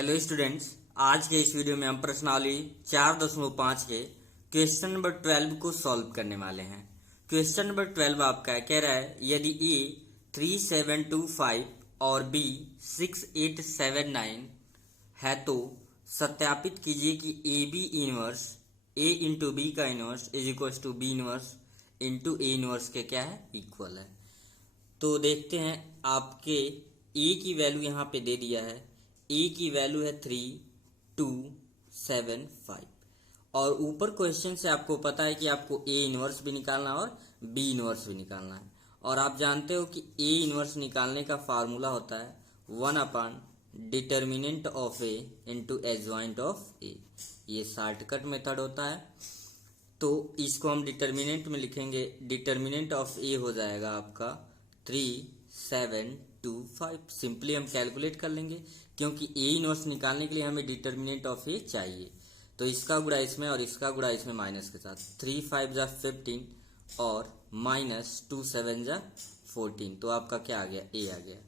Hello students, आज के इस वीडियो में हम प्रश्नावली 4.5 के क्वेश्चन नंबर 12 को सॉल्व करने वाले हैं। क्वेश्चन नंबर 12 आपका कह रहा है यदि ए 3725 और बी 6879 है तो सत्यापित कीजिए कि A B inverse A into B का inverse is equal to B inverse into A inverse के क्या है इक्वल है। तो देखते हैं, आपके ए की वैल्यू यहाँ पे दे दिया है। ए की वैल्यू है 3275 और ऊपर क्वेश्चन से आपको पता है कि आपको ए इनवर्स भी निकालना है और बी इनवर्स भी निकालना है। और आप जानते हो कि ए इनवर्स निकालने का फार्मूला होता है 1 determinant of A into adjoint of A. ये शॉर्टकट मेथड होता है। तो इसको हम डिटर्मिनेंट में लिखेंगे। डिटर्मिनेंट ऑफ ए हो जाएगा आपका 3725। सिंपली हम कैलकुलेट कर लेंगे क्योंकि ए इनवर्स निकालने के लिए हमें डिटर्मिनेंट ऑफ ए चाहिए। तो इसका गुणा इसमें और इसका गुणा इसमें माइनस के साथ 3 5 जा 15 और माइनस 2 7 जा 14। तो आपका क्या आ गया ए आ गया।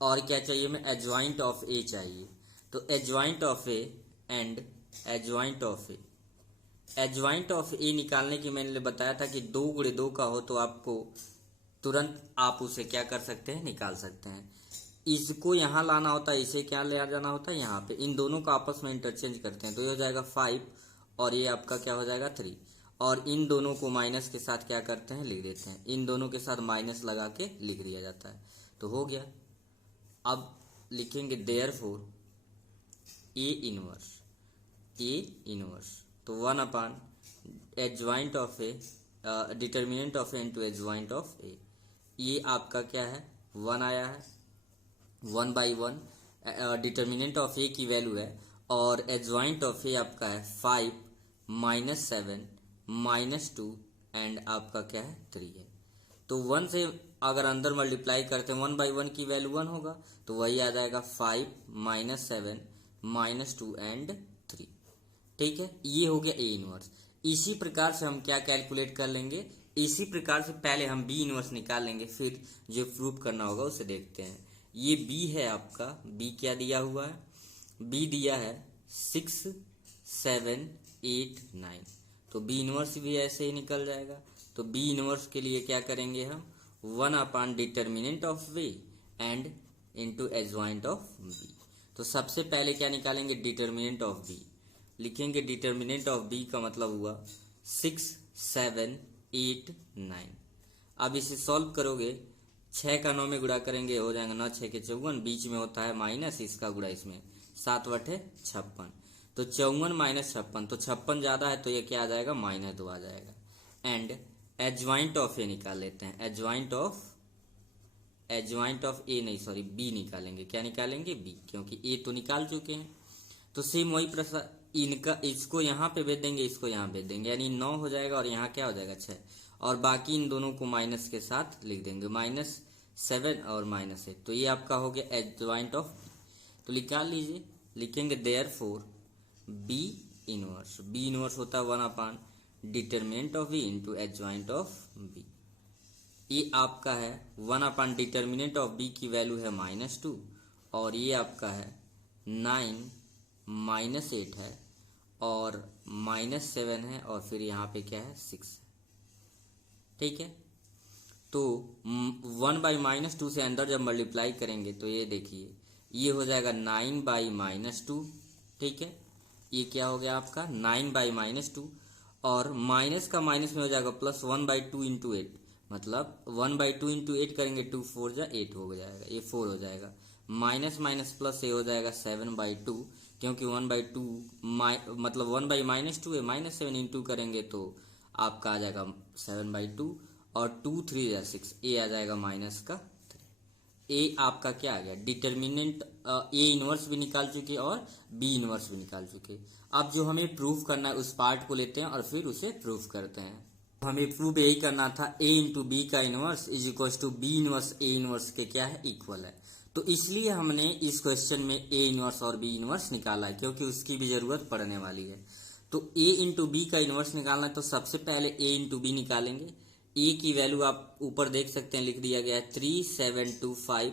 और क्या चाहिए हमें एडजॉइंट ऑफ ए चाहिए। तो adjoint of A and adjoint of A. Adjoint of A निकालने की मैंने बताया था कि 2 गुणे 2 का हो तो आपको तुरंत आप उसे क्या कर सकते हैं निकाल सकते हैं। इसको यहाँ लाना होता है, इसे क्या ले आ जाना होता है यहाँ पे। इन दोनों को आपस में इंटरचेंज करते हैं तो ये हो जाएगा 5 और ये आपका क्या हो जाएगा 3। और इन दोनों को माइनस के साथ क्या करते हैं लिख देते हैं। इन दोनों के साथ माइनस लगा के लिख दिया जाता है। तो हो गया। अब लिखेंगे देयरफॉर ए इनवर्स। तो 1 adjoint of A determinant of A into adjoint of A. ये आपका क्या है 1 आया है 1/1। डिटर्मिनेंट ऑफ ए की वैल्यू है और एडजॉइंट ऑफ ए आपका है 5 -7 -2 एंड आपका क्या है 3 है। तो 1 से अगर अंदर मल्टीप्लाई करते हैं 1/1 की वैल्यू 1 होगा तो वही आ जाएगा 5 -7 -2 एंड 3। ठीक है, ये हो गया ए इनवर्स। इसी प्रकार से हम क्या कैलकुलेट कर लेंगे, इसी प्रकार से पहले हम बी इनवर्स निकाल लेंगे, फिर जो प्रूफ करना होगा उसे देखते हैं। ये बी है आपका। बी क्या दिया हुआ है, बी दिया है 6 7 8 9। तो बी इनवर्स भी ऐसे ही निकल जाएगा। तो बी इनवर्स के लिए क्या करेंगे हम 1 determinant of B and into adjoint of B. तो सबसे पहले क्या निकालेंगे डिटर्मिनेंट ऑफ बी। लिखेंगे डिटर्मिनेंट ऑफ बी का मतलब हुआ 6 7 8 9। अब इसे सॉल्व करोगे 6 का 9 में गुणा करेंगे हो जाएगा 9 6 के 54। बीच में होता है माइनस, इसका गुणा इसमें 7 बटे 56। तो 54 माइनस 56, तो 56 ज्यादा है तो ये क्या आ जाएगा -2 आ जाएगा। एंड एडजॉइंट ऑफ ए निकाल लेते हैं। एडजॉइंट ऑफ ए नहीं सॉरी बी निकालेंगे। क्या निकालेंगे बी, क्योंकि ए तो निकाल चुके हैं। तो सेम वही प्रश्न, इनका इसको यहाँ पे भेज देंगे, इसको यहाँ भेज देंगे, यानी 9 हो जाएगा और यहाँ क्या हो जाएगा 6। और बाकी इन दोनों को माइनस के साथ लिख देंगे -7 और -8। तो ये आपका हो गया एडजॉइंट ऑफ बी। तो निकाल लीजिए। लिखेंगे देयरफॉर बी इनवर्स होता है 1 determinant of B into adjoint of B. ये आपका है 1 डिटर्मिनेंट ऑफ बी की वैल्यू है -2 और ये आपका है 9 -8 है और -7 है और फिर यहाँ पे क्या है 6। ठीक है, तो 1/-2 से अंदर जब मल्टीप्लाई करेंगे तो ये देखिए ये हो जाएगा 9/-2। ठीक है, ये क्या हो गया आपका 9/-2 और माइनस का माइनस में हो जाएगा प्लस 1/2 इंटू 8। मतलब 1/2 इंटू 8 करेंगे 2 4 जा 8 हो जाएगा, ये 4 हो जाएगा। माइनस माइनस प्लस ये हो जाएगा 7/2 क्योंकि 1/2 मतलब 1/-2 है। -7 इंटू करेंगे तो आपका आ जाएगा 7/2 और 2 3 या 6, ए आ जाएगा -3। ए आपका क्या आ गया डिटर्मिनेंट। ए इनवर्स भी निकाल चुके और बी इनवर्स भी निकाल चुके। अब जो हमें प्रूफ करना है उस पार्ट को लेते हैं और फिर उसे प्रूफ करते हैं। हमें प्रूफ यही करना था ए इंटू बी का inverse is equal to B inverse A inverse के क्या है इक्वल है। तो इसलिए हमने इस क्वेश्चन में ए इनवर्स और बी इनवर्स निकाला है क्योंकि उसकी भी जरूरत पड़ने वाली है। तो ए इंटू बी का इनवर्स निकालना है तो सबसे पहले ए इंटू बी निकालेंगे। ए की वैल्यू आप ऊपर देख सकते हैं लिख दिया गया है 3725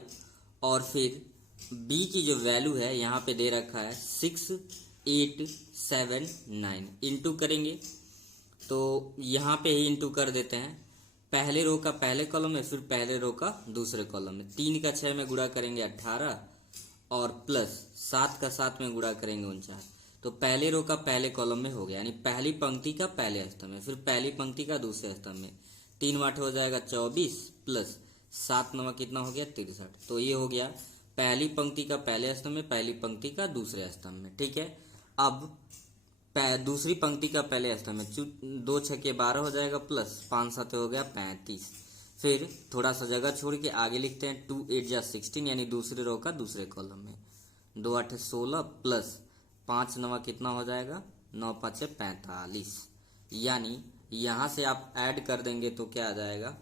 और फिर बी की जो वैल्यू है यहाँ पे दे रखा है 6879, इंटू करेंगे तो यहाँ पे ही इंटू कर देते हैं। पहले रो का पहले कॉलम में, फिर पहले रो का दूसरे कॉलम में। 3 का 6 में गुणा करेंगे 18 और प्लस 7 का 7 में गुणा करेंगे 49। तो पहले रो का पहले कॉलम में हो गया, यानी पहली पंक्ति का पहले स्तंभ में, फिर पहली पंक्ति का दूसरे स्तंभ में। 3 8 हो जाएगा 24 प्लस 7 9 कितना हो गया 63। तो ये हो गया पहली पंक्ति का पहले स्तंभ में, पहली पंक्ति का दूसरे स्तंभ में। ठीक है, अब दूसरी पंक्ति का पहले स्तंभ में 2 6 के 12 हो जाएगा प्लस 5 7 हो गया 35। फिर थोड़ा सा जगह छोड़ के आगे लिखते हैं 2 8 जा 16, यानी दूसरे रो का दूसरे कॉलम में। 2 8 16 प्लस 5 9 कितना हो जाएगा 9 5 45, यानी यहाँ से आप ऐड कर देंगे तो क्या आ जाएगा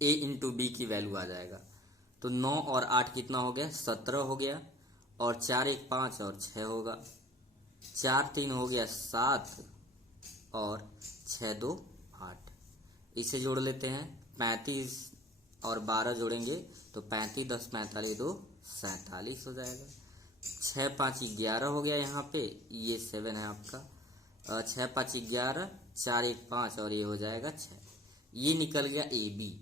a इंटू बी की वैल्यू आ जाएगा। तो 9 और 8 कितना हो गया 17 हो गया, और 4 1 5 और 6 होगा, 4 3 हो गया 7 और 6 2 8। इसे जोड़ लेते हैं, 35 और 12 जोड़ेंगे तो 35 10 45 2 47 हो जाएगा। 6 5 11 हो गया, यहाँ पे ये 7 है आपका, 6 5 11, 4 1 5 और ये हो जाएगा 6। ये निकल गया ए बी।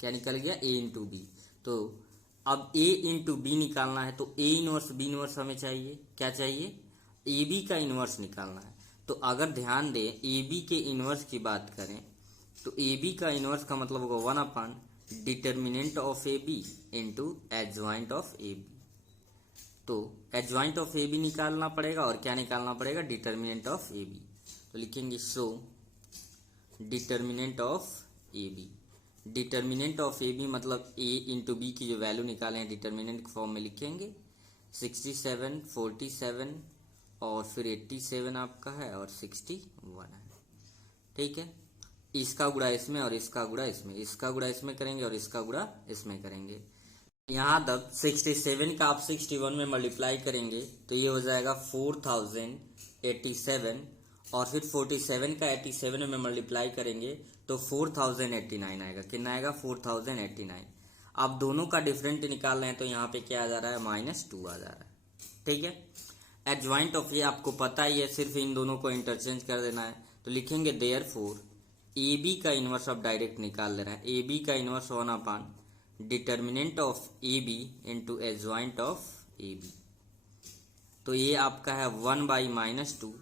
क्या निकल गया a इंटू बी। तो अब a इंटू बी निकालना है तो a इनवर्स बी इनवर्स हमें चाहिए। क्या चाहिए ए बी का इनवर्स निकालना है। तो अगर ध्यान दें ए बी के इनवर्स की बात करें तो ए बी का इनवर्स का मतलब होगा 1 determinant of A B into adjoint of A B. तो एडजॉइंट ऑफ ए बी निकालना पड़ेगा और क्या निकालना पड़ेगा डिटर्मिनेंट ऑफ ए बी। तो लिखेंगे so determinant of A B. Determinant of A B मतलब ए इंटू बी की जो वैल्यू निकाले हैं डिटर्मिनेंट फॉर्म में लिखेंगे 67 47 और फिर 87 आपका है और 61 है। ठीक है, इसका गुणा इसमें और इसका गुणा इसमें, इसका गुणा इसमें करेंगे और इसका गुणा इसमें करेंगे। यहाँ तक 67 का आप 61 में मल्टीप्लाई करेंगे तो ये हो जाएगा 4087, और फिर 47 का 87 में मल्टीप्लाई करेंगे तो 4089 आएगा। कितना आएगा 4089। अब दोनों का डिफरेंट निकाल रहे हैं तो यहाँ पे क्या आ जा रहा है -2 आ जा रहा है। ठीक है, एडजॉइंट ऑफ ये आपको पता ही है, सिर्फ इन दोनों को इंटरचेंज कर देना है। तो लिखेंगे देयरफॉर ए बी का इनवर्स अब डायरेक्ट निकाल ले रहा है। ए बी का inverse 1 determinant of A B into adjoint of A B. तो ये आपका है 1/-2,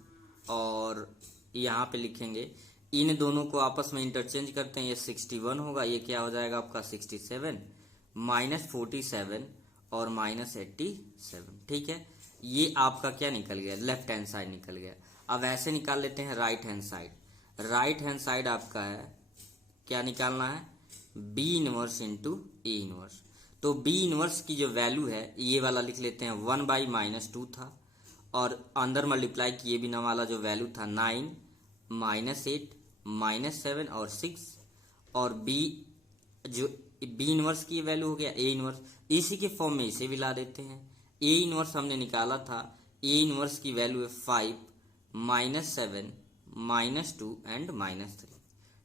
और यहाँ पे लिखेंगे इन दोनों को आपस में इंटरचेंज करते हैं। ये 61 होगा, ये क्या हो जाएगा आपका 67 -47 और -87। ठीक है, ये आपका क्या निकल गया लेफ्ट हैंड साइड निकल गया। अब ऐसे निकाल लेते हैं right hand side. Right hand side आपका है क्या निकालना है B inverse into A inverse. तो बी इनवर्स की जो वैल्यू है ये वाला लिख लेते हैं 1/-2 था, और अंदर मल्टीप्लाई किए बिना वाला जो वैल्यू था 9 -8 -7 और 6, और बी जो बी इनवर्स की वैल्यू हो गया ए इनवर्स। इसी के फॉर्म में इसे भी ला देते हैं। ए इनवर्स हमने निकाला था, ए इनवर्स की वैल्यू है 5 -7 -2 एंड -3।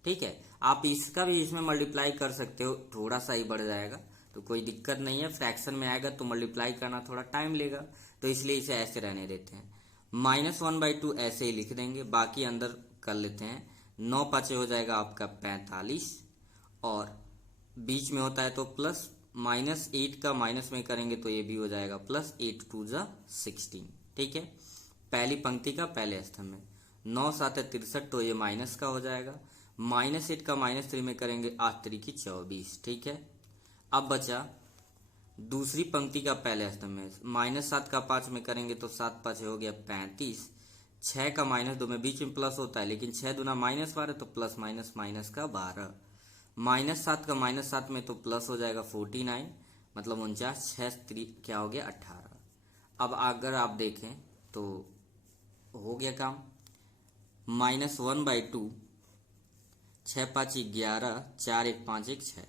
ठीक है, आप इसका भी इसमें मल्टीप्लाई कर सकते हो, थोड़ा सा ही बढ़ जाएगा तो कोई दिक्कत नहीं है। फ्रैक्शन में आएगा तो मल्टीप्लाई करना थोड़ा टाइम लेगा, तो इसलिए इसे ऐसे रहने देते हैं। -1/2 ऐसे ही लिख देंगे, बाकी अंदर कर लेते हैं। 9 5 हो जाएगा आपका 45, और बीच में होता है तो प्लस, -8 का माइनस में करेंगे तो ये भी हो जाएगा प्लस, 8 2 जा 16। ठीक है, पहली पंक्ति का पहले स्तंभ में 9 7 63, तो ये माइनस का हो जाएगा। -8 का -3 में करेंगे 8 3 की 24। ठीक है, अब बचा दूसरी पंक्ति का पहले स्तंभ में -7 का 5 में करेंगे तो 7 5 हो गया 35। 6 का -2 में बीच में प्लस होता है, लेकिन 6 दूना -12 तो प्लस माइनस माइनस का 12। -7 का -7 में तो प्लस हो जाएगा 49, मतलब 49। 6 3 क्या हो गया 18। अब अगर आप देखें तो हो गया काम। -1/2, 6 5 11, 4 1 5 1 6,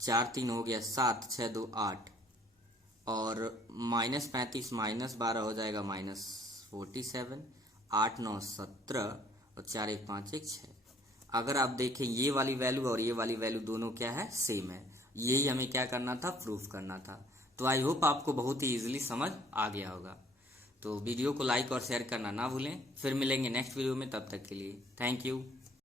4 3 हो गया 7, 6 2 8, और -35 -12 हो जाएगा -47, 8 9 17 और 4 1 5 1 6। अगर आप देखें ये वाली वैल्यू और ये वाली वैल्यू दोनों क्या है सेम है, यही हमें क्या करना था प्रूफ करना था। तो आई होप आपको बहुत ही इजीली समझ आ गया होगा। तो वीडियो को लाइक और शेयर करना ना भूलें। फिर मिलेंगे नेक्स्ट वीडियो में, तब तक के लिए थैंक यू।